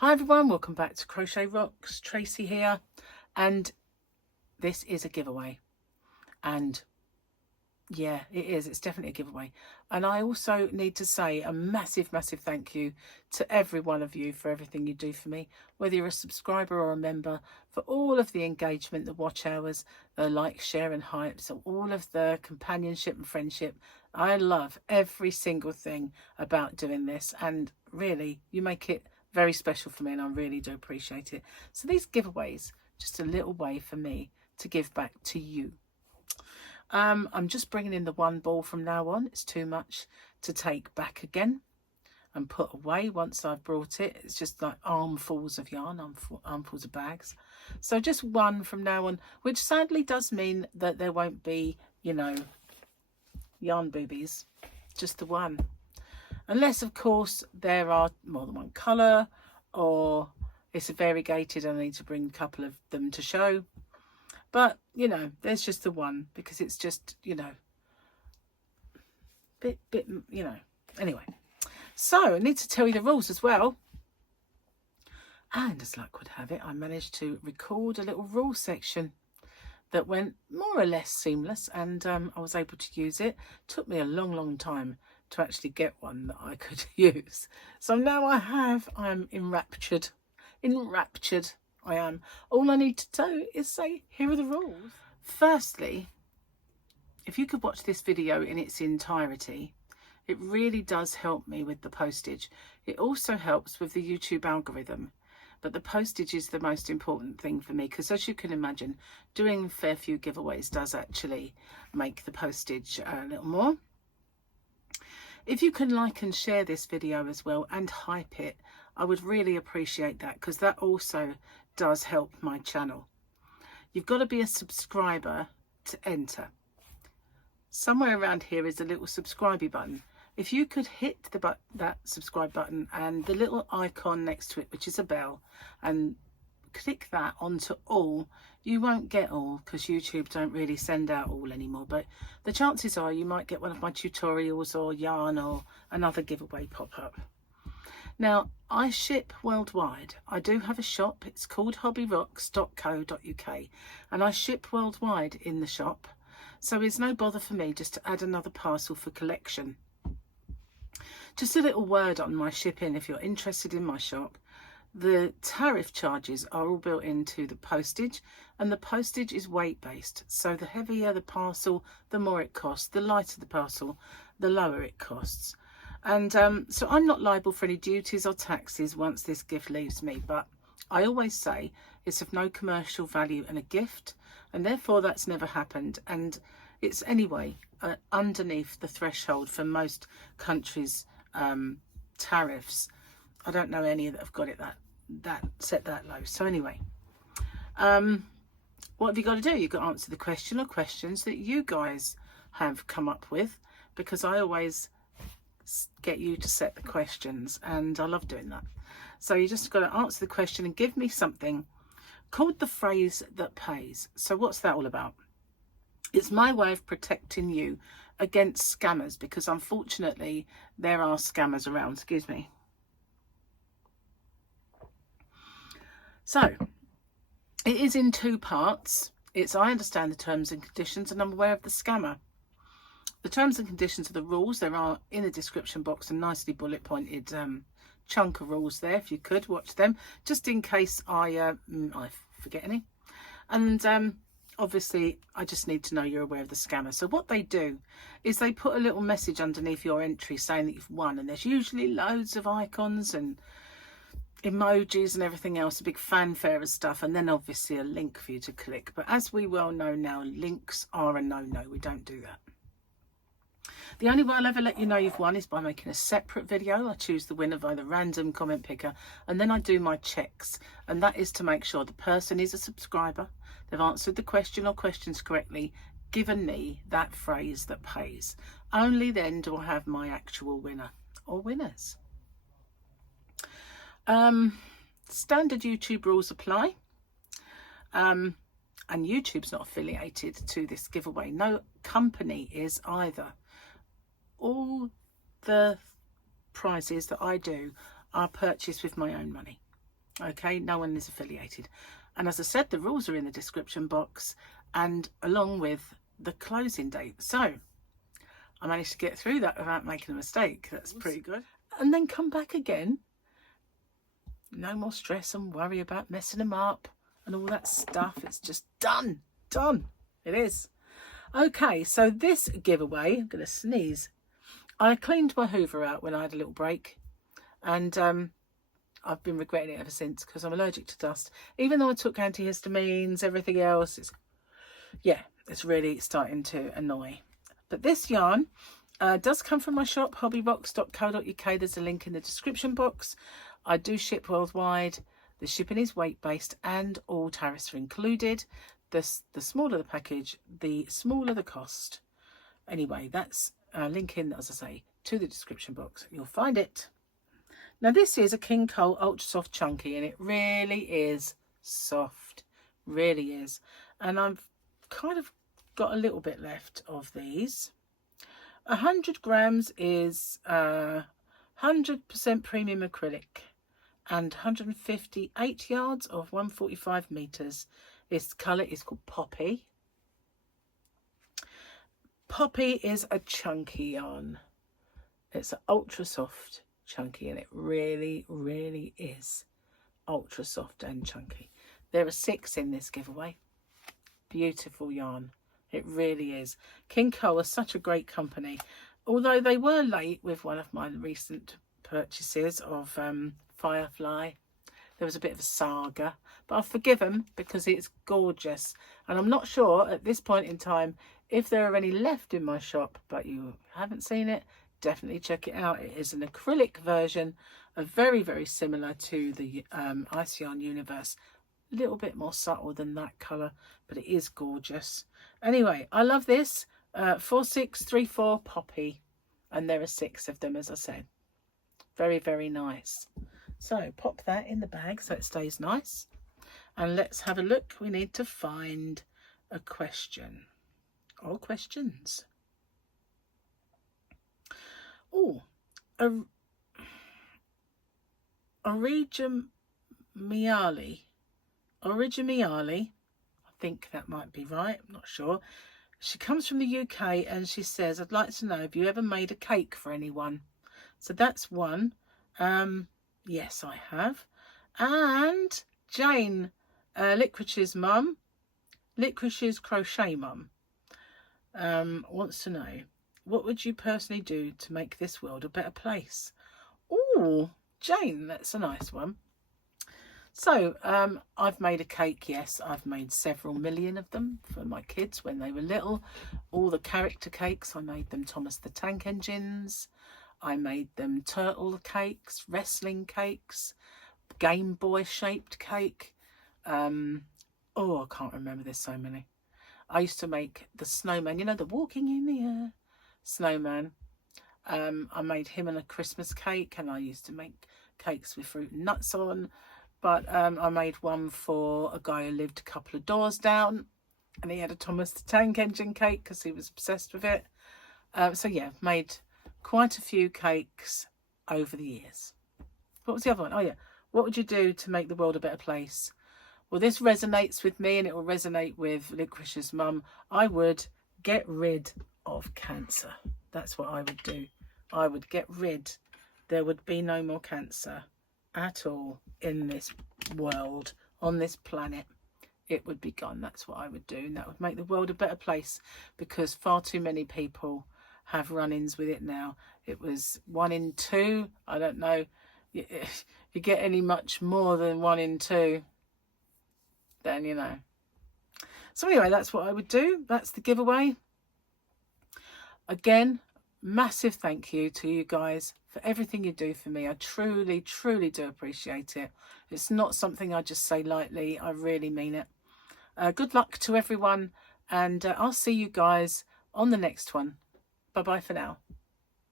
Hi everyone, welcome back to Crochet Rocks. Tracy here, and this is a giveaway. And yeah, it's definitely a giveaway. And I also need to say a massive thank you to every one of you for everything you do for me, whether you're a subscriber or a member, for all of the engagement, the watch hours, the like, share and hype, so all of the companionship and friendship. I love every single thing about doing this, and really you make it very special for me, and I really do appreciate it. So these giveaways, just a little way for me to give back to you. I'm just bringing in the one ball from now on. It's too much to take back again and put away once I've brought it. It's just like armfuls of yarn, armfuls of bags. So just one from now on, which sadly does mean that there won't be, you know, yarn boobies, just the one. Unless, of course, there are more than one colour, or it's variegated and I need to bring a couple of them to show. But, you know, there's just the one, because it's just, you know, bit, you know. Anyway, so I need to tell you the rules as well. And as luck would have it, I managed to record a little rule section that went more or less seamless, and I was able to use it. Took me a long time to actually get one that I could use. So now I'm enraptured. I am. All I need to do is say, here are the rules. Firstly, if you could watch this video in its entirety, it really does help me with the postage. It also helps with the YouTube algorithm. But the postage is the most important thing for me, because as you can imagine, doing a fair few giveaways does actually make the postage a little more. If you can like and share this video as well and hype it, I would really appreciate that, because that also does help my channel. You've got to be a subscriber to enter. Somewhere around here is a little subscribe button. If you could hit that subscribe button and the little icon next to it, which is a bell, and click that onto all, you won't get all, because YouTube don't really send out all anymore, but the chances are you might get one of my tutorials or yarn or another giveaway pop up. Now, I ship worldwide. I do have a shop. It's called hobbyrocks.co.uk, and I ship worldwide in the shop, so it's no bother for me just to add another parcel for collection. Just a little word on my shipping if you're interested in my shop. The tariff charges are all built into the postage, and the postage is weight based. So the heavier the parcel, the more it costs. The lighter the parcel, the lower it costs. And so I'm not liable for any duties or taxes once this gift leaves me. But I always say it's of no commercial value and a gift, and therefore that's never happened. And it's anyway underneath the threshold for most countries' tariffs. I don't know any that have got it that set that low. So anyway, what have you got to do? You've got to answer the question or questions that you guys have come up with, because I always get you to set the questions, and I love doing that. So you just got to answer the question and give me something called the phrase that pays. So what's that all about? It's my way of protecting you against scammers, because unfortunately there are scammers around. Excuse me. So it is in two parts. It's I understand the terms and conditions, and I'm aware of the scammer. The terms and conditions are the rules. There are in the description box a nicely bullet pointed chunk of rules there. If you could watch them, just in case I forget any. And obviously I just need to know you're aware of the scammer. So what they do is they put a little message underneath your entry saying that you've won, and there's usually loads of icons and emojis and everything else, a big fanfare of stuff, and then obviously a link for you to click. But as we well know now, links are a no-no. We don't do that. The only way I'll ever let you know you've won is by making a separate video. I choose the winner by the random comment picker, and then I do my checks, and that is to make sure the person is a subscriber, they've answered the question or questions correctly, given me that phrase that pays. Only then do I have my actual winner or winners. Standard YouTube rules apply, and YouTube's not affiliated to this giveaway. No company is either. All the prizes that I do are purchased with my own money. Okay, no one is affiliated. And as I said, the rules are in the description box and along with the closing date. So I managed to get through that without making a mistake. That's pretty good. And then come back again. No more stress and worry about messing them up and all that stuff. It's just done. Done. It is. Okay, so this giveaway, I'm going to sneeze. I cleaned my Hoover out when I had a little break. And I've been regretting it ever since because I'm allergic to dust. Even though I took antihistamines, everything else, it's really starting to annoy. But this yarn does come from my shop, hobbyrocks.co.uk. There's a link in the description box. I do ship worldwide. The shipping is weight-based and all tariffs are included. The smaller the package, the smaller the cost. Anyway, that's a link in, as I say, to the description box. You'll find it. Now this is a King Cole Ultra Soft Chunky and it really is soft. Really is. And I've kind of got a little bit left of these. 100 grams is 100% premium acrylic and 158 yards of 145 meters. This colour is called Poppy. Poppy is a chunky yarn. It's an ultra soft chunky and it really, really is ultra soft and chunky. There are 6 in this giveaway. Beautiful yarn. It really is. King Cole is such a great company. Although they were late with one of my recent purchases of Firefly. There was a bit of a saga. But I forgive them because it's gorgeous. And I'm not sure at this point in time if there are any left in my shop. But you haven't seen it, definitely check it out. It is an acrylic version of very, very similar to the Ice Yarn Universe. A little bit more subtle than that colour, but it is gorgeous. Anyway, I love this. 4634 Poppy. And there are 6 of them, as I said. Very, very nice. So pop that in the bag so it stays nice. And let's have a look. We need to find a question. Or questions. Oh, Origamiali. I think that might be right. I'm not sure. She comes from the UK and she says, I'd like to know if you ever made a cake for anyone. So that's one. Yes, I have. And Jane, Licorice's mum, Licorice's crochet mum, wants to know, what would you personally do to make this world a better place? Oh, Jane, that's a nice one. So, I've made a cake, yes. I've made several million of them for my kids when they were little. All the character cakes, I made them Thomas the Tank Engines. I made them turtle cakes, wrestling cakes, Game Boy shaped cake. Oh, I can't remember, there's so many. I used to make the snowman, you know, the walking in the air snowman. I made him a Christmas cake, and I used to make cakes with fruit and nuts on. But I made one for a guy who lived a couple of doors down, and he had a Thomas the Tank Engine cake because he was obsessed with it. So yeah, made quite a few cakes over the years. What was the other one? Oh yeah, what would you do to make the world a better place? Well, this resonates with me, and it will resonate with Licorice's mum. I would get rid of cancer. That's what I would do. I would get rid. There would be no more cancer at all in this world, on this planet. It would be gone. That's what I would do, and that would make the world a better place, because far too many people have run-ins with it now. It was 1 in 2. I don't know if you get any much more than 1 in 2, then you know. So anyway, that's what I would do. That's the giveaway. Again, massive thank you to you guys for everything you do for me. I truly, truly do appreciate it. It's not something I just say lightly. I really mean it. Good luck to everyone, and I'll see you guys on the next one. Bye-bye for now.